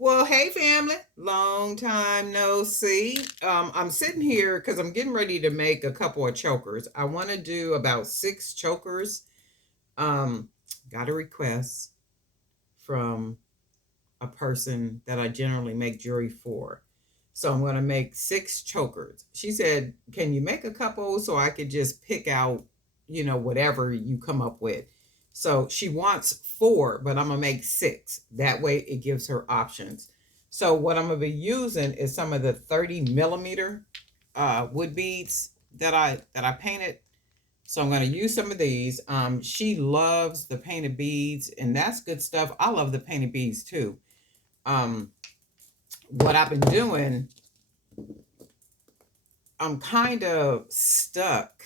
Well, hey family, long time no see. I'm sitting here because I'm getting ready to make a couple of chokers. I want to do about 6 chokers. Um, got a request from a person that I generally make jewelry for. So I'm going to make 6 chokers. She said, "Can you make a couple so I could just pick out, whatever you come up with?" So she wants 4, but I'm going to make 6. That way it gives her options. So what I'm going to be using is some of the 30 millimeter wood beads that I painted. So I'm going to use some of these. She loves the painted beads, and that's good stuff. I love the painted beads too. um what I've been doing, I'm kind of stuck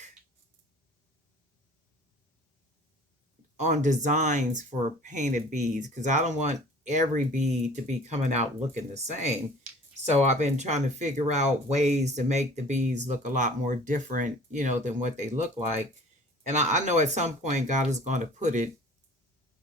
on designs for painted beads because I don't want every bead to be coming out looking the same. So I've been trying to figure out ways to make the beads look a lot more different, than what they look like. And I know at some point God is going to put it,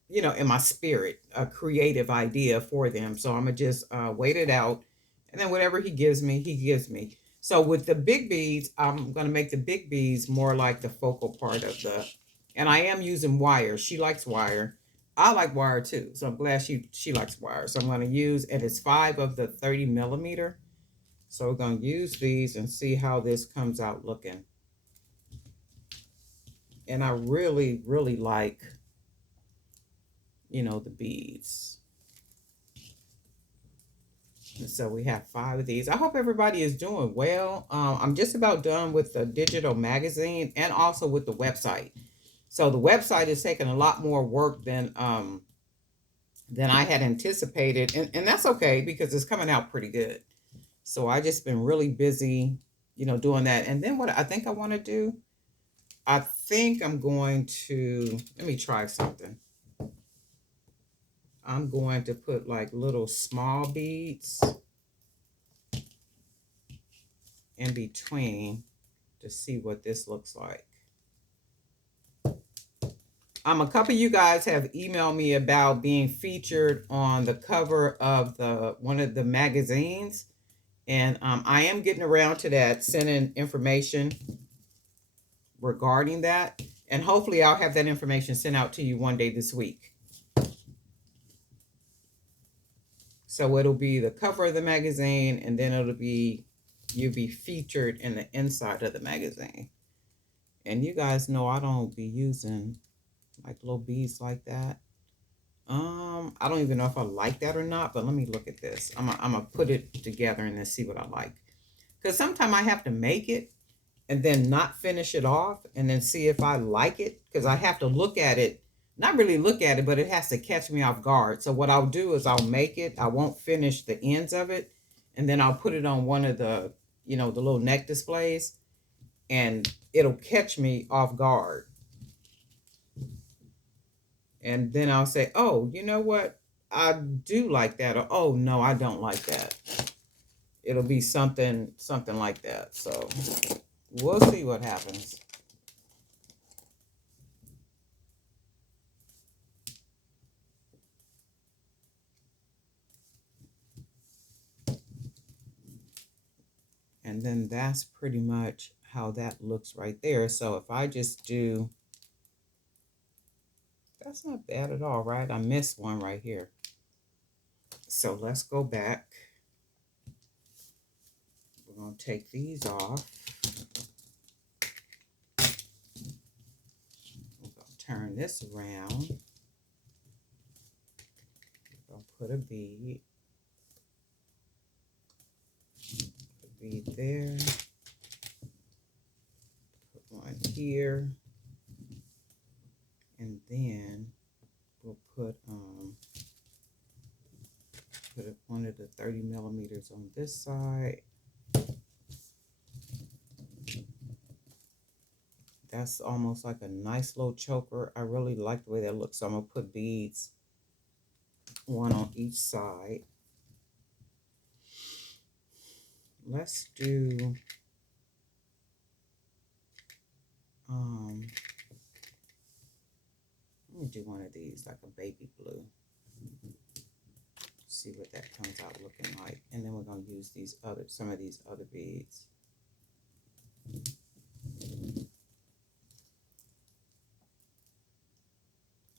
in my spirit, a creative idea for them. So I'm gonna just wait it out, and then whatever He gives me, He gives me. So with the big beads, I'm gonna make the big beads more like the focal part of the. And I am using wire. She likes wire. I like wire too, so I'm glad she likes wire. So I'm gonna use, and it's 5 of the 30 millimeter. So we're gonna use these and see how this comes out looking. And I really, really like, the beads. So we have 5 of these. I hope everybody is doing well. I'm just about done with the digital magazine and also with the website. So the website is taking a lot more work than I had anticipated, and that's okay because it's coming out pretty good. So I just been really busy, doing that. And then what I think I want to do, I think I'm going to let me try something. I'm going to put like little small beads in between to see what this looks like. A couple of you guys have emailed me about being featured on the cover of the one of the magazines, and I am getting around to that, sending information regarding that, and hopefully I'll have that information sent out to you one day this week. So it'll be the cover of the magazine, and then you'll be featured in the inside of the magazine. And you guys know I don't be using like little beads like that. I don't even know if I like that or not, but let me look at this. I'm gonna put it together and then see what I like. Because sometimes I have to make it and then not finish it off and then see if I like it. Because I have to look at it, not really look at it, but it has to catch me off guard. So what I'll do is I'll make it. I won't finish the ends of it, and then I'll put it on one of the, the little neck displays, and it'll catch me off guard. And then I'll say, "Oh, you know what? I do like that," or "Oh no, I don't like that." It'll be something like that. So we'll see what happens. And then that's pretty much how that looks right there. So if I just do, that's not bad at all, right? I missed one right here. So let's go back. We're going to take these off. We're going to turn this around. We're going to put a bead. Put a bead there. Put one here. And then we'll put one of the 30 millimeters on this side. That's almost like a nice little choker. I really like the way that looks. So I'm going to put beads, one on each side. Let's do let me do one of these, like a baby blue. see what that comes out looking like. And then we're going to use some of these other beads.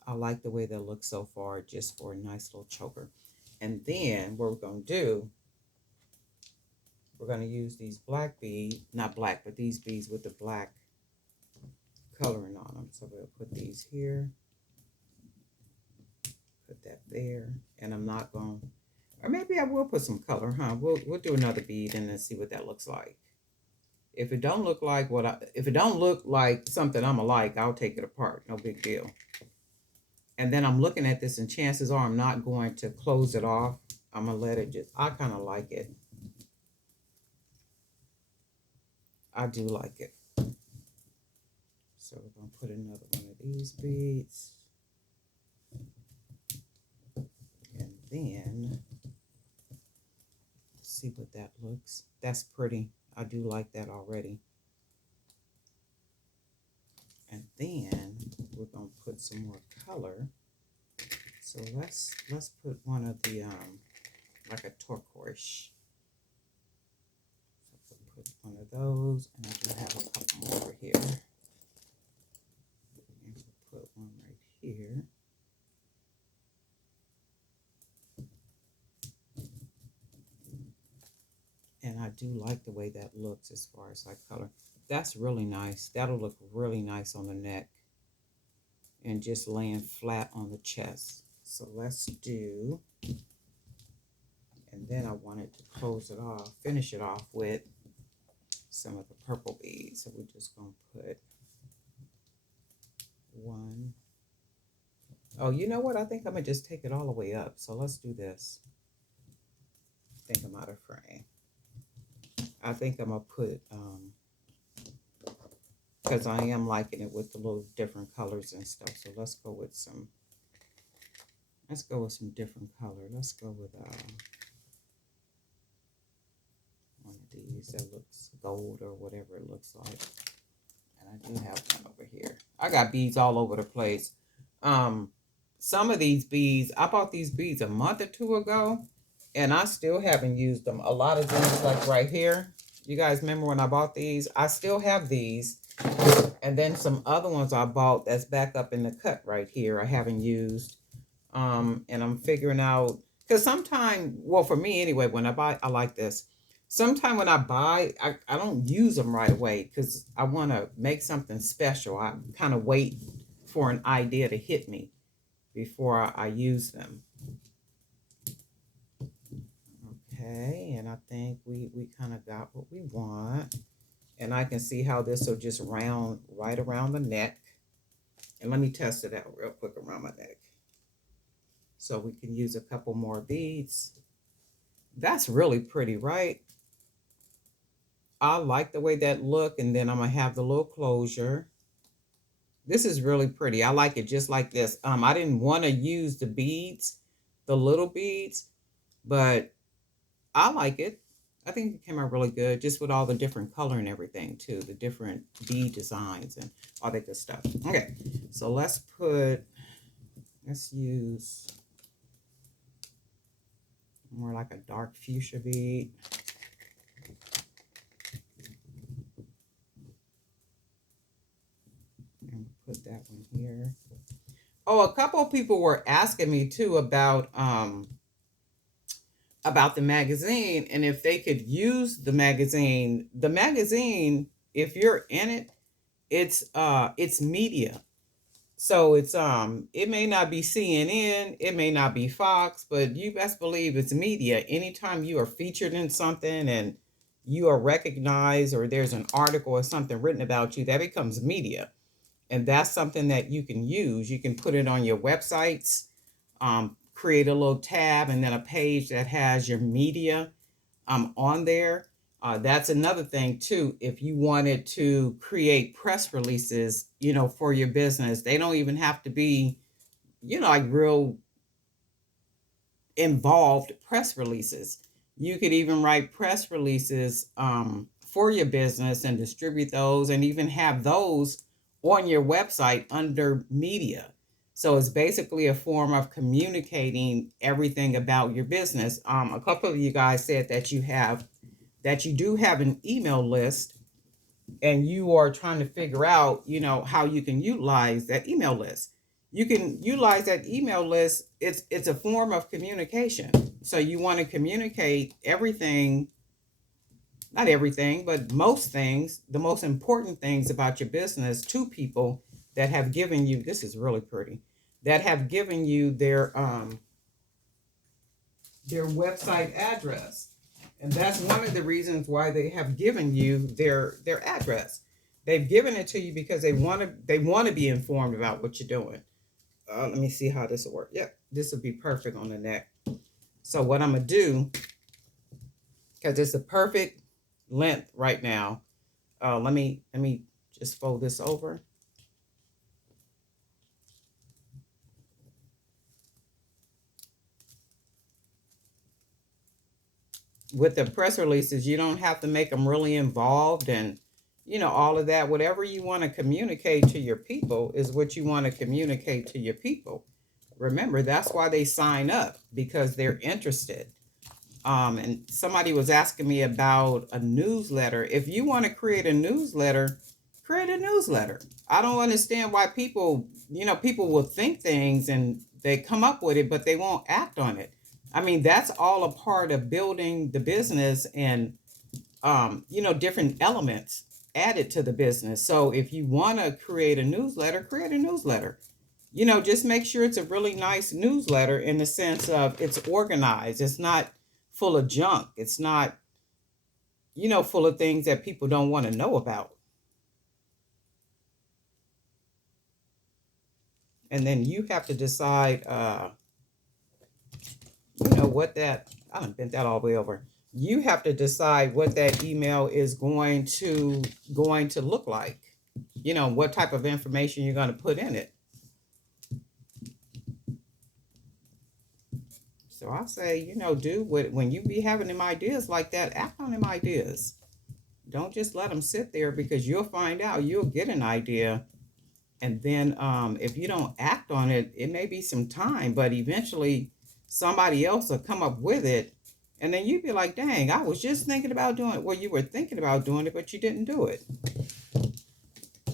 I like the way that looks so far, just for a nice little choker. And then what we're going to do, we're going to use these black beads, not black, but these beads with the black coloring on them. So we'll put these here, put that there, and I'm not going, or maybe I will put some color, huh? We'll do another bead and then see what that looks like. If it don't look like if it don't look like something I'm like, I'll take it apart. No big deal. And then I'm looking at this, and chances are I'm not going to close it off. I'm gonna let it just, I kind of like it. I do like it. So we're gonna put another one of these beads. And then see what that looks. That's pretty. I do like that already. And then we're gonna put some more color. So let's put one of the like a turquoise. So put one of those, and I do have a couple more over here. And we'll put one right here. And I do like the way that looks as far as like color. That's really nice. That'll look really nice on the neck and just laying flat on the chest. So let's do, and then I wanted to close it off, finish it off with some of the purple beads. So we're just going to put one. Oh, you know what? I think I'm going to just take it all the way up. So let's do this. I think I'm out of frame. I think I'm going to put, because I am liking it with the little different colors and stuff. So let's go with some different color. Let's go with one of these that looks gold or whatever it looks like. And I do have one over here. I got beads all over the place. Some of these beads, I bought these beads a month or two ago, and I still haven't used them. A lot of these, like right here, you guys remember when I bought these? I still have these. And then some other ones I bought that's back up in the cut right here I haven't used. And I'm figuring out, because sometimes, well, for me anyway, when I buy, I like this. Sometimes when I buy, I don't use them right away because I want to make something special. I kind of wait for an idea to hit me before I use them. Okay, and I think we kind of got what we want. And I can see how this will just round right around the neck. And let me test it out real quick around my neck. So we can use a couple more beads. That's really pretty, right? I like the way that look. And then I'm going to have the little closure. This is really pretty. I like it just like this. I didn't want to use the beads, the little beads, but I like it. I think it came out really good, just with all the different color and everything too, the different bead designs and all that good stuff. Okay, so let's use more like a dark fuchsia bead. And put that one here. Oh, a couple of people were asking me too about the magazine, and if they could use the magazine. The magazine, if you're in it, it's media. So it's it may not be CNN, it may not be Fox, but you best believe it's media. Anytime you are featured in something and you are recognized, or there's an article or something written about you, that becomes media. And that's something that you can use. You can put it on your websites, create a little tab and then a page that has your media on there. That's another thing too. If you wanted to create press releases, for your business, they don't even have to be, like real involved press releases. You could even write press releases for your business and distribute those, and even have those on your website under media. So it's basically a form of communicating everything about your business. A couple of you guys said that you do have an email list, and you are trying to figure out, how you can utilize that email list. You can utilize that email list. It's a form of communication. So you want to communicate everything, not everything, but most things, the most important things about your business to people that have given you, this is really pretty, that have given you their website address. And that's one of the reasons why they have given you their address. They've given it to you because they want to be informed about what you're doing. Let me see how this will work. Yep, this will be perfect on the neck. So what I'm gonna do, because it's a perfect length right now. Let me just fold this over. With the press releases, you don't have to make them really involved, and all of that. Whatever you want to communicate to your people is what you want to communicate to your people. Remember, that's why they sign up, because they're interested. And somebody was asking me about a newsletter. If you want to create a newsletter, create a newsletter. I don't understand why people will think things and they come up with it, but they won't act on it. I mean, that's all a part of building the business, and different elements added to the business. So if you want to create a newsletter, create a newsletter. Just make sure it's a really nice newsletter, in the sense of it's organized. It's not full of junk. It's not, full of things that people don't want to know about. And then you have to decide, what that, I done bent that all the way over. You have to decide what that email is going to look like. What type of information you're going to put in it. So I say, do what, when you be having them ideas like that, act on them ideas. Don't just let them sit there, because you'll find out, you'll get an idea. And then if you don't act on it, it may be some time, but eventually somebody else will come up with it. And then you'd be like, dang, I was just thinking about doing it. Well, you were thinking about doing it, but you didn't do it.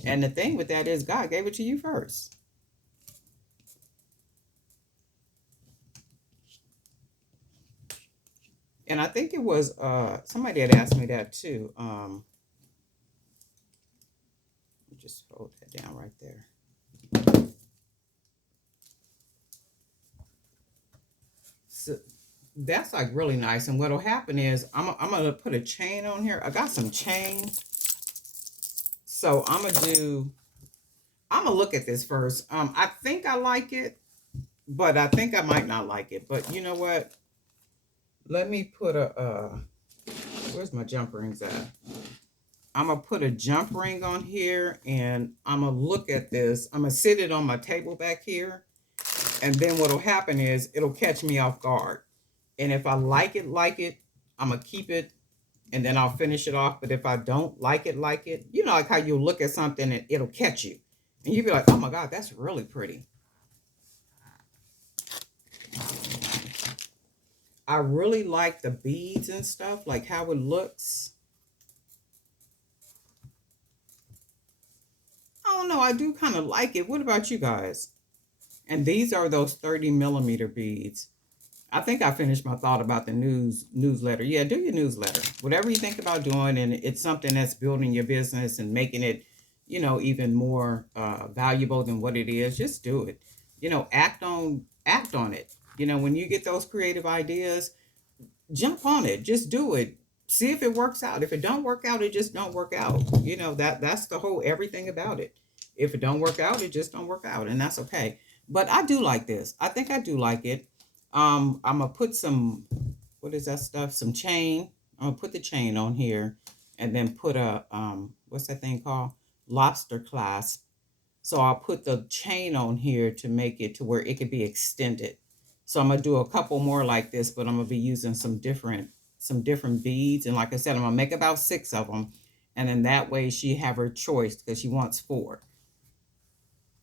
And the thing with that is, God gave it to you first. And I think it was somebody had asked me that too. Just fold that down right there. So that's like really nice. And what'll happen is I'm gonna put a chain on here. I got some chain. So I'm gonna look at this first. I think I like it, but I think I might not like it. But you know what? Let me put where's my jump rings at? I'm gonna put a jump ring on here, and I'm gonna look at this. I'm gonna sit it on my table back here, and then what'll happen is it'll catch me off guard. And if I like it, I'm gonna keep it, and then I'll finish it off. But if I don't like it, like how you look at something and it'll catch you, and you'll be like, oh my God, that's really pretty. I really like the beads and stuff, like how it looks. I don't know, I do kind of like it. What about you guys? And these are those 30 millimeter beads. I think I finished my thought about the newsletter. Yeah, do your newsletter. Whatever you think about doing, and it's something that's building your business and making it, even more valuable than what it is. Just do it. Act on it. When you get those creative ideas, jump on it. Just do it. See if it works out. If it don't work out, it just don't work out. That's the whole everything about it. If it don't work out, it just don't work out, and that's okay. But I do like this. I think I do like it. I'm gonna put some, what is that stuff? Some chain. I'm gonna put the chain on here, and then put a what's that thing called? Lobster clasp. So I'll put the chain on here to make it to where it could be extended. So I'm gonna do a couple more like this, but I'm gonna be using some different beads. And like I said, I'm gonna make about 6 of them, and then that way she have her choice, because she wants 4.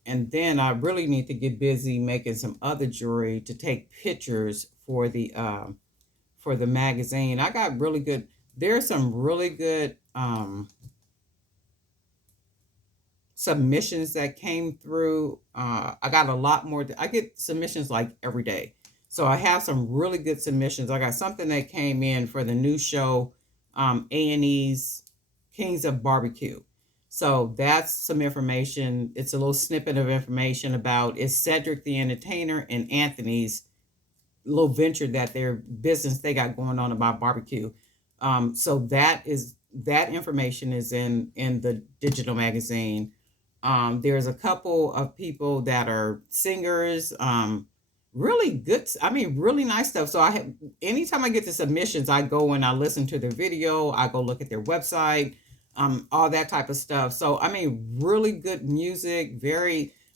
And then I really need to get busy making some other jewelry to take pictures for the magazine. I got really good. There's some really good submissions that came through. I got a lot more. I get submissions like every day. So I have some really good submissions. I got something that came in for the new show, A&E's Kings of Barbecue. So that's some information. It's a little snippet of information about it's Cedric the Entertainer and Anthony's little venture that their business they got going on about barbecue. So that information is in the digital magazine. There's a couple of people that are singers, really good. I mean, really nice stuff. So anytime I get the submissions, I go and I listen to their video. I go look at their website, all that type of stuff. So, I mean, really good music.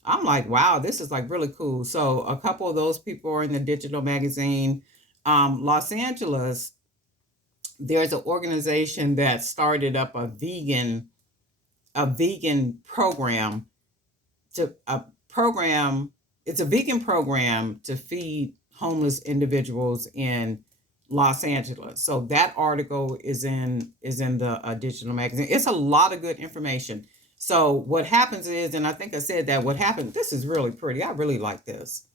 I'm like, wow, this is like really cool. So a couple of those people are in the digital magazine. Los Angeles, there's an organization that started up a vegan program to a program it's a vegan program to feed homeless individuals in Los Angeles. So that article is in the digital magazine. It's a lot of good information. So what happens is, and I think I said that what happened, this is really pretty. I really like this.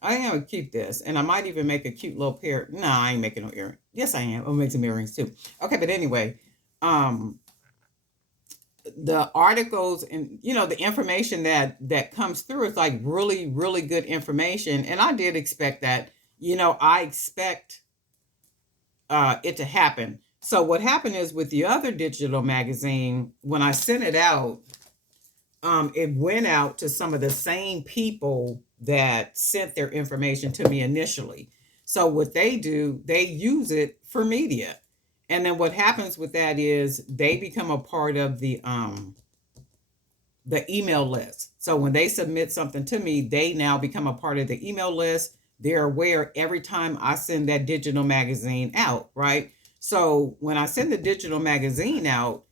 I am gonna keep this, and I might even make a cute little pair. No, I ain't making no earring. Yes, I am. I'll make some earrings too. Okay, but anyway, um, the articles and the information that comes through is like really really good information, and I did expect that. I expect it to happen. So what happened is with the other digital magazine, when I sent it out, it went out to some of the same people that sent their information to me initially. So what they do, they use it for media. And then what happens with that is they become a part of the email list. So when they submit something to me, they now become a part of the email list. They're aware every time I send that digital magazine out, right? So when I send the digital magazine out,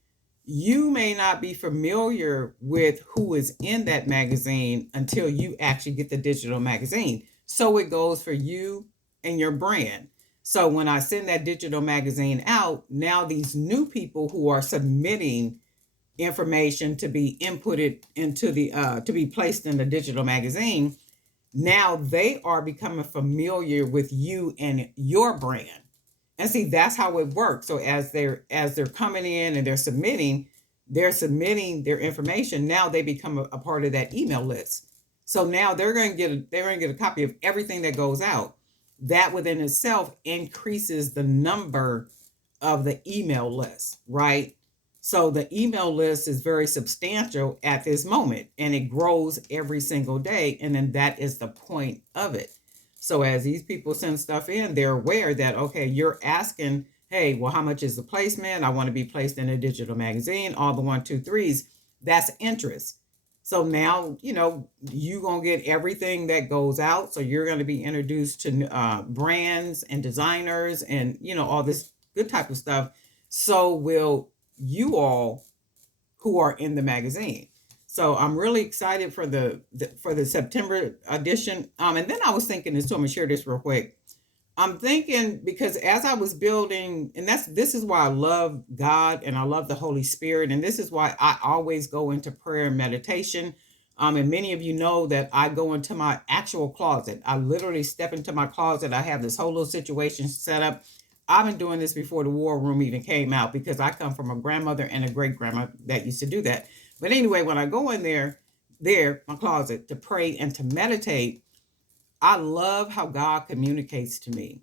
you may not be familiar with who is in that magazine until you actually get the digital magazine. So it goes for you and your brand. So when I send that digital magazine out, now these new people who are submitting information to be inputted into the to be placed in the digital magazine, now they are becoming familiar with you and your brand. And see, that's how it works. So as they're coming in and they're submitting their information. Now they become a part of that email list. So now they're going to get a copy of everything that goes out. That within itself increases the number of the email list, right? So the email list is very substantial at this moment, and it grows every single day. And then that is the point of it. So as these people send stuff in, they're aware that, okay, you're asking, hey, well, how much is the placement? I want to be placed in a digital magazine, all the 1, 2, 3s. That's interest. So now, you're going to get everything that goes out. So you're going to be introduced to brands and designers and, all this good type of stuff. So will you all who are in the magazine. So I'm really excited for the September edition. And then I was thinking this too. I'm gonna share this real quick. I'm thinking because as I was building, and this is why I love God and I love the Holy Spirit, and this is why I always go into prayer and meditation. And many of you know that I go into my actual closet. I literally step into my closet. I have this whole little situation set up. I've been doing this before the war room even came out because I come from a grandmother and a great grandma that used to do that. But anyway, when I go in my closet to pray and to meditate, I love how God communicates to me.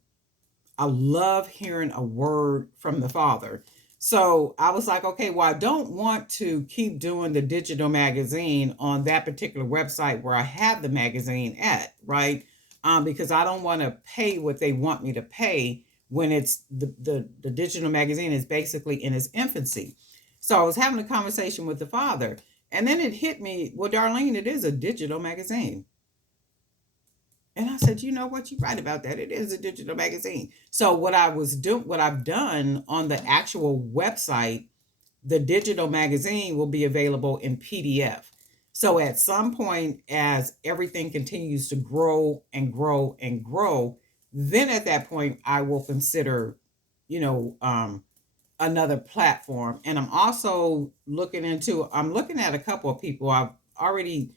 I love hearing a word from the Father. So I was like, okay, well, I don't want to keep doing the digital magazine on that particular website where I have the magazine at, right? Because I don't want to pay what they want me to pay when it's the digital magazine is basically in its infancy. So I was having a conversation with the Father, and then it hit me, well, Darlene, it is a digital magazine. And I said, you know what, you're right about that. It is a digital magazine. So what I've done on the actual website, the digital magazine will be available in PDF. So at some point, as everything continues to grow and grow and grow, then at that point, I will consider, you know, another platform. And I'm looking at a couple of people. I've already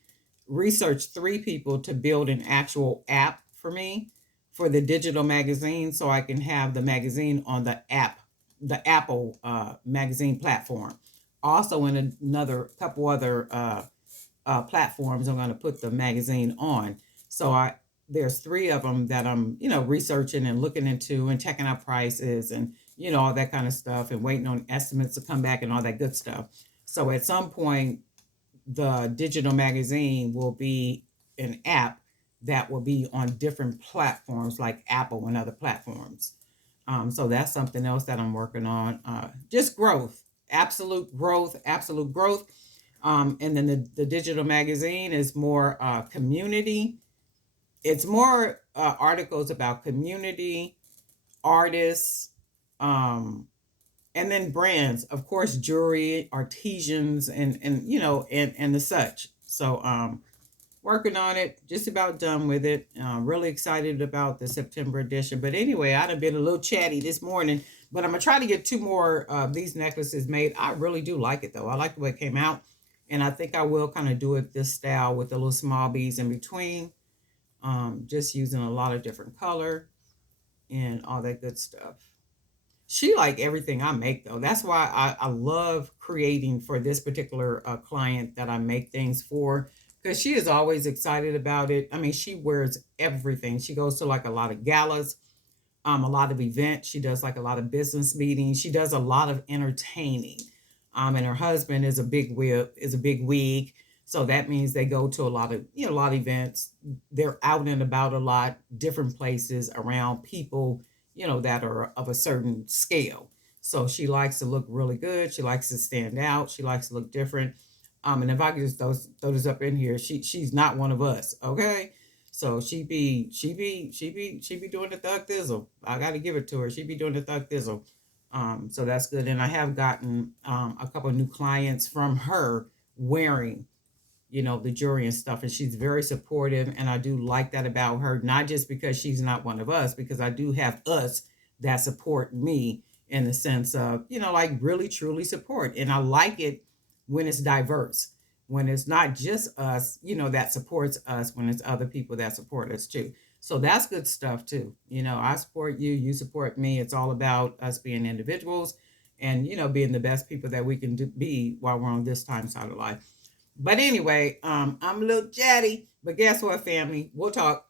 researched three people to build an actual app for me for the digital magazine so I can have the magazine on the Apple magazine platform. Also, in another couple other platforms, I'm going to put the magazine on. So there's three of them that I'm, researching and looking into and checking out prices and, all that kind of stuff and waiting on estimates to come back and all that good stuff. So at some point, the digital magazine will be an app that will be on different platforms like Apple and other platforms. So that's something else that I'm working on. Just growth, absolute growth. And then the digital magazine is more community. It's more articles about community, artists, um, and then brands, of course, jewelry, artisans, and the such. So working on it, just about done with it. Really excited about the September edition. But anyway, I'd have been a little chatty this morning, but I'm gonna try to get two more of these necklaces made. I really do like it though. I like the way it came out, and I think I will kind of do it this style with the little small beads in between. Just using a lot of different color and all that good stuff. She like everything I make though. That's why I love creating for this particular client that I make things for, because she is always excited about it. I mean, she wears everything. She goes to like a lot of galas, a lot of events. She does like a lot of business meetings. She does a lot of entertaining. And her husband is a big wig. So that means they go to a lot of, a lot of events. They're out and about a lot, different places around people, that are of a certain scale. So she likes to look really good. She likes to stand out. She likes to look different. And if I could just throw this up in here, she's not one of us, okay? So she be doing the thug thizzle. I got to give it to her. She be doing the thug thizzle. So that's good. And I have gotten a couple of new clients from her wearing, the jewelry and stuff. And she's very supportive. And I do like that about her, not just because she's not one of us, because I do have us that support me in the sense of, like really truly support. And I like it when it's diverse, when it's not just us, that supports us, when it's other people that support us too. So that's good stuff too. I support you, you support me. It's all about us being individuals and, being the best people that we can be while we're on this time side of life. But anyway, I'm a little chatty, but guess what, family? We'll talk.